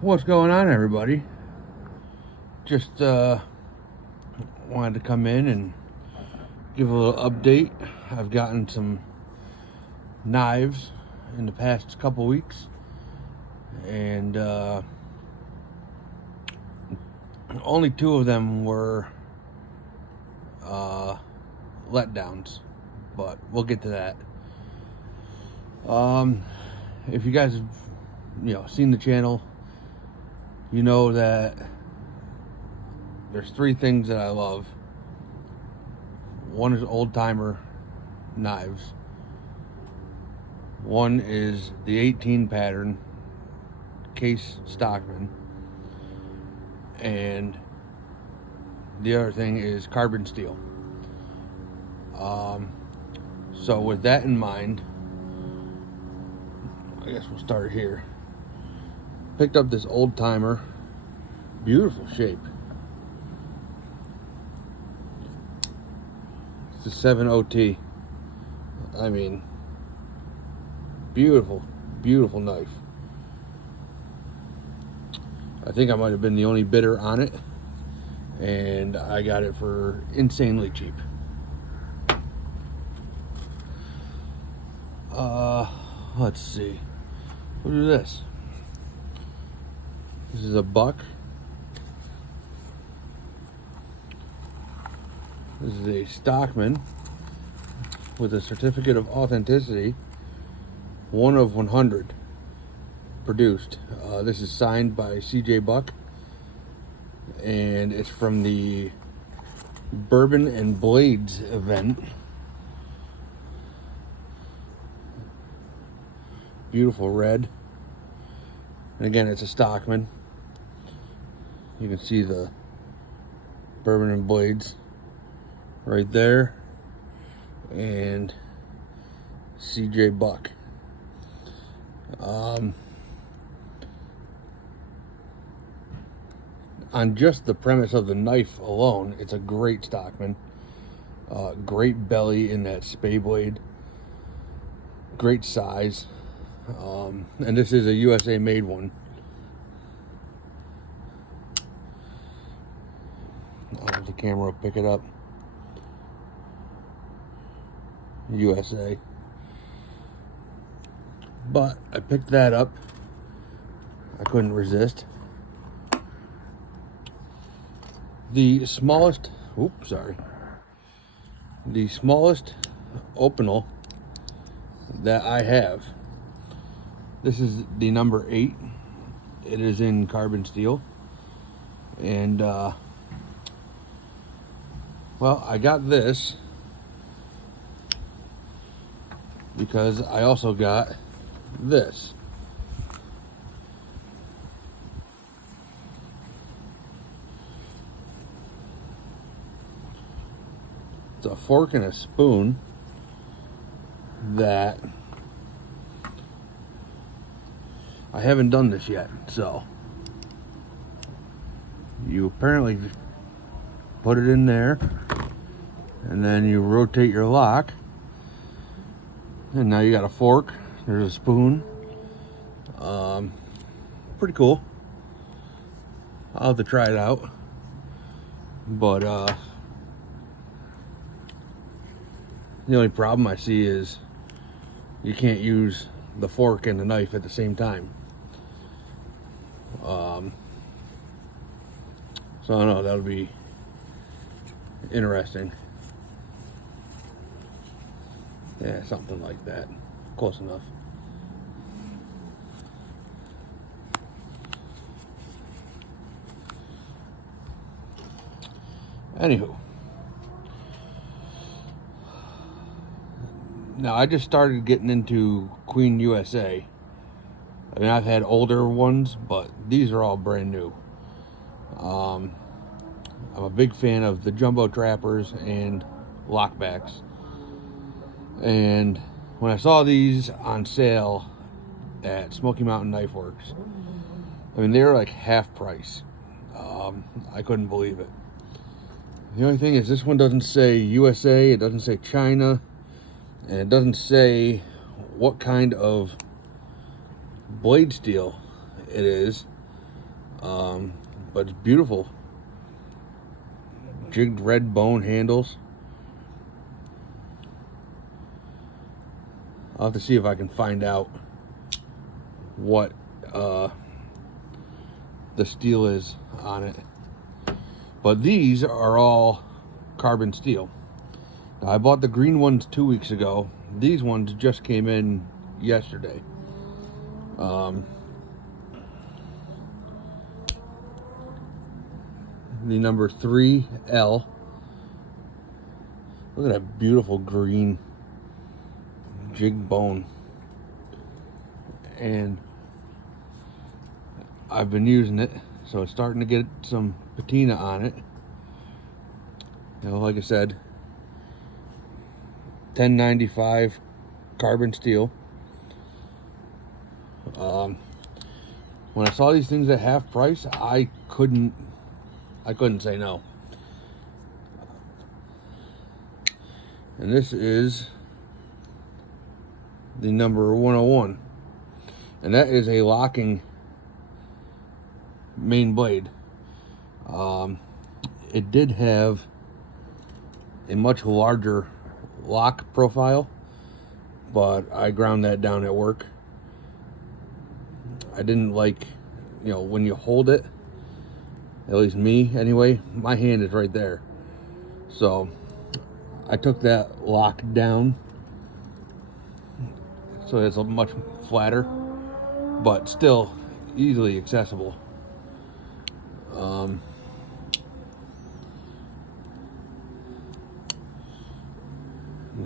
What's going on, everybody? Just wanted to come in and give a little update. I've gotten some knives in the past couple weeks, and only two of them were letdowns, but we'll get to that. If you guys have seen the channel, you know that there's three things that I love. One is old timer knives. One is the 18 pattern Case Stockman. And the other thing is carbon steel. So with that in mind, I guess we'll start here. Picked up this old timer, beautiful shape. It's a 7OT. I mean, beautiful, beautiful knife. I think I might have been the only bidder on it, and I got it for insanely cheap. Let's see. What is this? This is a buck. This is a Stockman with a certificate of authenticity, 1 of 100 produced. This is signed by CJ Buck, and it's from the Bourbon and Blades event. Beautiful red. And again, it's a Stockman. You can see the Bourbon and Blades right there, and CJ Buck. On just the premise of the knife alone, it's a great Stockman. Great belly in that spay blade. Great size. And this is a USA made one. I'll have the camera pick it up. USA. But I picked that up. I couldn't resist. The smallest, the smallest opinel that I have. This is the number 8. It is in carbon steel. And, well, I got this because I also got this. It's a fork and a spoon that I haven't done this yet. So you apparently put it in there, and then you rotate your lock, and now you got a fork. There's a spoon. Pretty cool. I'll have to try it out. But the only problem I see is you can't use the fork and the knife at the same time. So I don't know, that'll be interesting. Yeah, something like that. Close enough. Anywho. Now, I just started getting into Queen USA. I mean, I've had older ones, but these are all brand new. I'm a big fan of the jumbo trappers and lockbacks. And when I saw these on sale at Smoky Mountain Knife Works, I mean, they were like half price. I couldn't believe it. The only thing is, this one doesn't say USA, it doesn't say China, and it doesn't say what kind of blade steel it is, but it's beautiful. Jigged red bone handles. I'll have to see if I can find out what the steel is on it. But these are all carbon steel. Now, I bought the green ones 2 weeks ago. These ones just came in yesterday. The number 3L. Look at that beautiful green jig bone. And I've been using it, so it's starting to get some patina on it. You know, like I said, 1095 carbon steel. When I saw these things at half price, I couldn't say no. And this is the number 101, and that is a locking main blade. It did have a much larger lock profile, but I ground that down at work. I didn't like, you know, when you hold it, at least me anyway, my hand is right there. So I took that lock down so it's a much flatter, but still easily accessible. And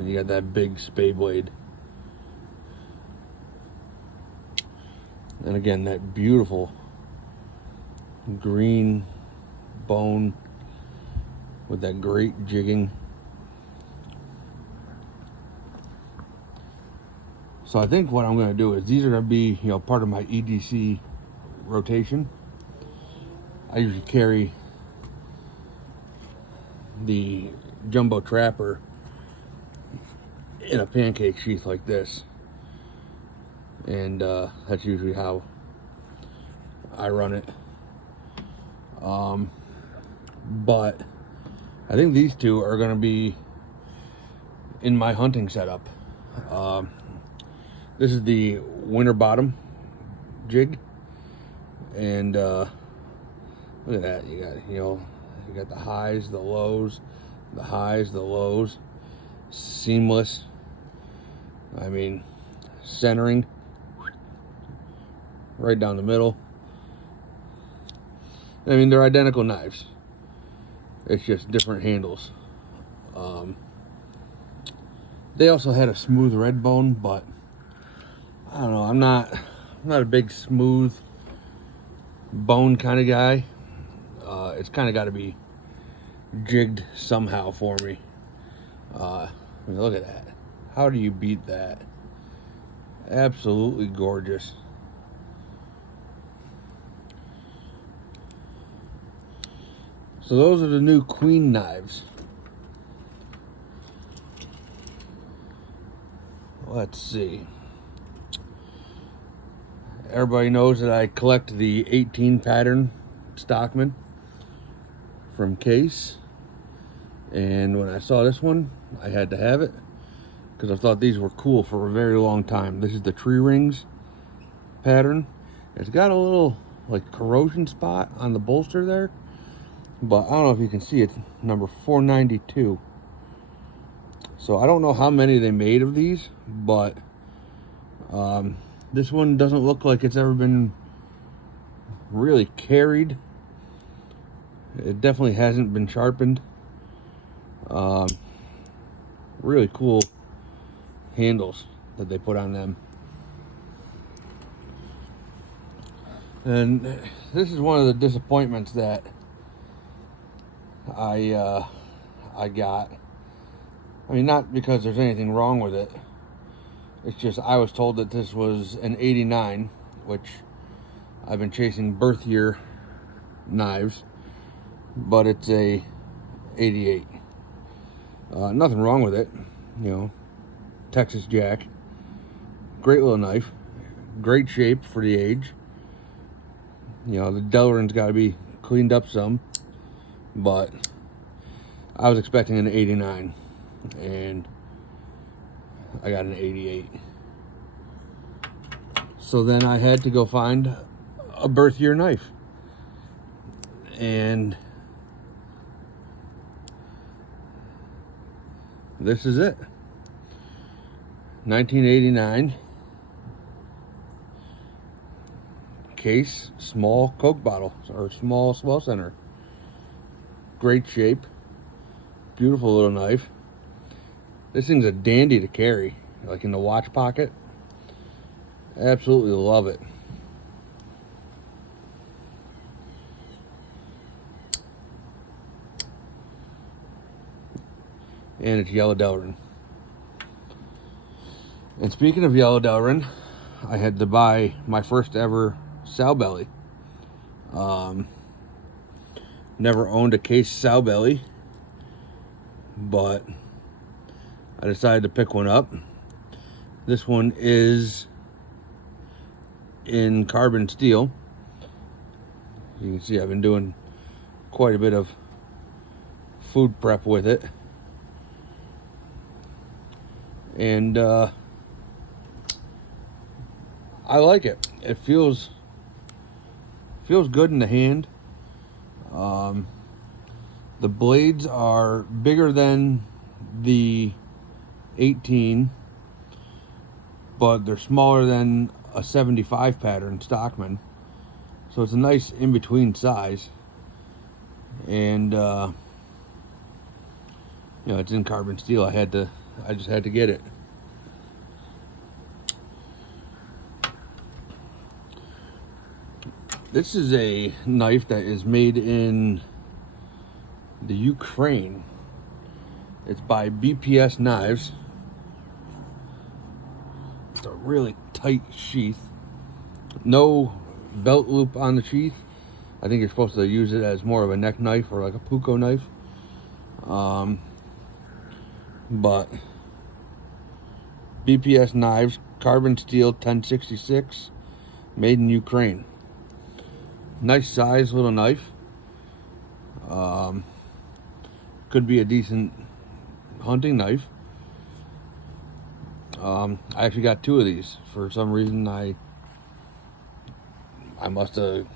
then you got that big spade blade. And again, that beautiful green bone with that great jigging. So I think what I'm going to do is these are going to be, you know, part of my EDC rotation. I usually carry the jumbo trapper in a pancake sheath like this, and that's usually how I run it. But I think these two are going to be in my hunting setup. This is the winter bottom jig, and look at that. You got, you know, you got the highs, the lows, the highs, the lows, seamless. I mean, centering right down the middle. I mean, they're identical knives. It's just different handles. They also had a smooth red bone, but I don't know. I'm not a big smooth bone kind of guy. It's kind of got to be jigged somehow for me. I mean, look at that. How do you beat that? Absolutely gorgeous. So those are the new Queen knives. Let's see. Everybody knows that I collect the 18 pattern Stockman from Case. And when I saw this one, I had to have it because I thought these were cool for a very long time. This is the tree rings pattern. It's got a little like corrosion spot on the bolster there, but I don't know if you can see it. Number 492. So I don't know how many they made of these, but this one doesn't look like it's ever been really carried. It definitely hasn't been sharpened. Really cool handles that they put on them. And this is one of the disappointments that I got. I mean, not because there's anything wrong with it. It's just I was told that this was an 89, which I've been chasing birth year knives, but it's a 88. Nothing wrong with it, you know. Texas Jack, great little knife, great shape for the age. You know, the Delrin's got to be cleaned up some, but I was expecting an 89, and I got an 88. So then I had to go find a birth year knife, and this is it. 1989 case, small Coke bottle, or small swell center. Great shape, beautiful little knife. This thing's a dandy to carry, like in the watch pocket. Absolutely love it. And it's yellow Delrin. And speaking of yellow Delrin, I had to buy my first ever sow belly. Never owned a case sow belly, but I decided to pick one up. This one is in carbon steel. You can see I've been doing quite a bit of food prep with it, and I like it. It feels good in the hand. The blades are bigger than the 18, but they're smaller than a 75 pattern Stockman, so it's a nice in-between size. And you know, it's in carbon steel. I just had to get it. This is a knife that is made in the Ukraine. It's by BPS Knives. It's a really tight sheath. No belt loop on the sheath. I think you're supposed to use it as more of a neck knife or like a puko knife. But BPS Knives, carbon steel 1066, made in Ukraine. Nice size little knife. Could be a decent hunting knife. I actually got two of these. For some reason, I must have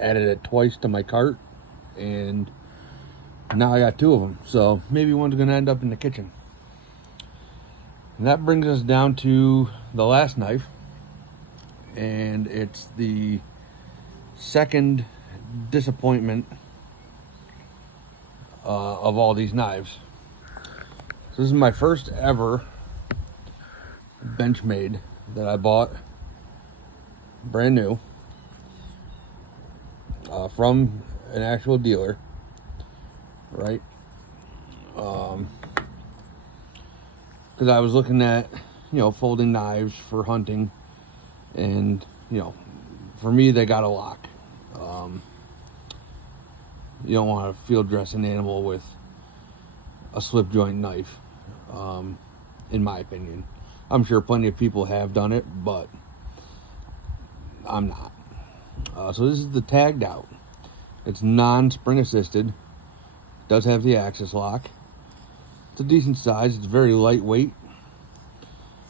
added it twice to my cart, and now I got two of them. So maybe one's going to end up in the kitchen. And that brings us down to the last knife, and it's the second disappointment of all these knives. So this is my first ever Benchmade that I bought brand new from an actual dealer, right? Because I was looking at, you know, folding knives for hunting, and you know, for me they got a lock. You don't want to field dress an animal with a slip joint knife, in my opinion. I'm sure plenty of people have done it, but I'm not. So this is the tagged out. It's non-spring assisted. Does have the axis lock. It's a decent size. It's very lightweight,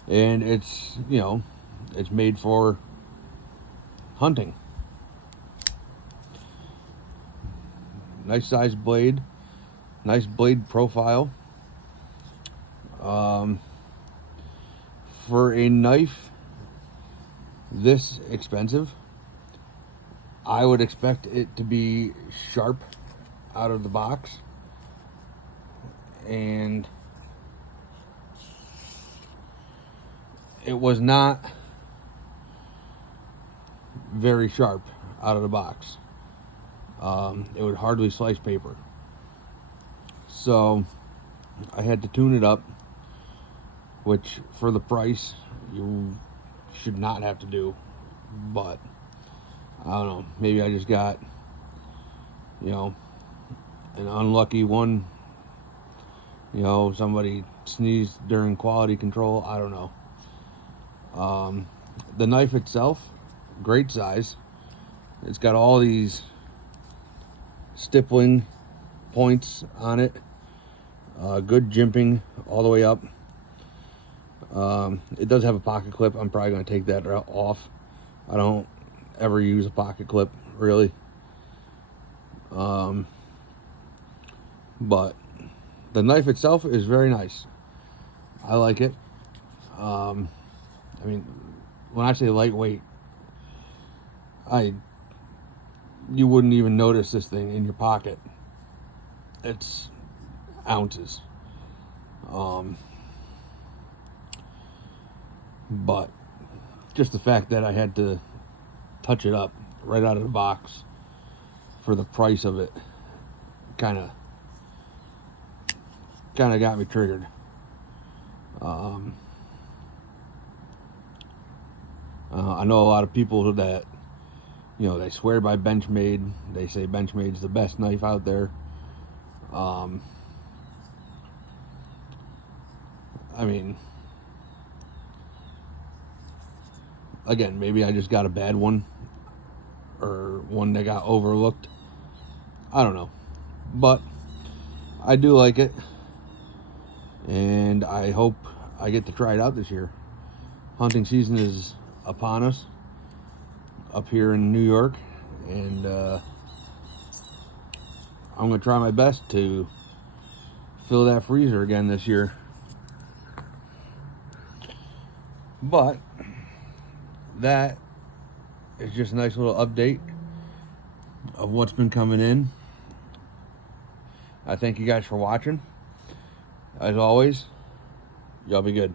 and it's, you know, it's made for hunting. Nice size blade, nice blade profile. For a knife this expensive, I would expect it to be sharp out of the box, and it was not very sharp out of the box. It would hardly slice paper. So I had to tune it up, which for the price you should not have to do. But I don't know, maybe I just got, you know, an unlucky one. You know, somebody sneezed during quality control. I don't know. The knife itself, great size. It's got all these stippling points on it. Good jimping all the way up. It does have a pocket clip. I'm probably going to take that off. I don't ever use a pocket clip, really. But the knife itself is very nice. I like it. I mean, when I say lightweight, you wouldn't even notice this thing in your pocket. It's ounces. But just the fact that I had to touch it up right out of the box for the price of it kind of got me triggered. I know a lot of people that, you know, they swear by Benchmade. They say Benchmade's the best knife out there. I mean, again, maybe I just got a bad one or one that got overlooked. I don't know. But I do like it. And I hope I get to try it out this year. Hunting season is upon us up here in New York. And I'm going to try my best to fill that freezer again this year. But that is just a nice little update of what's been coming in. I thank you guys for watching. As always, y'all be good.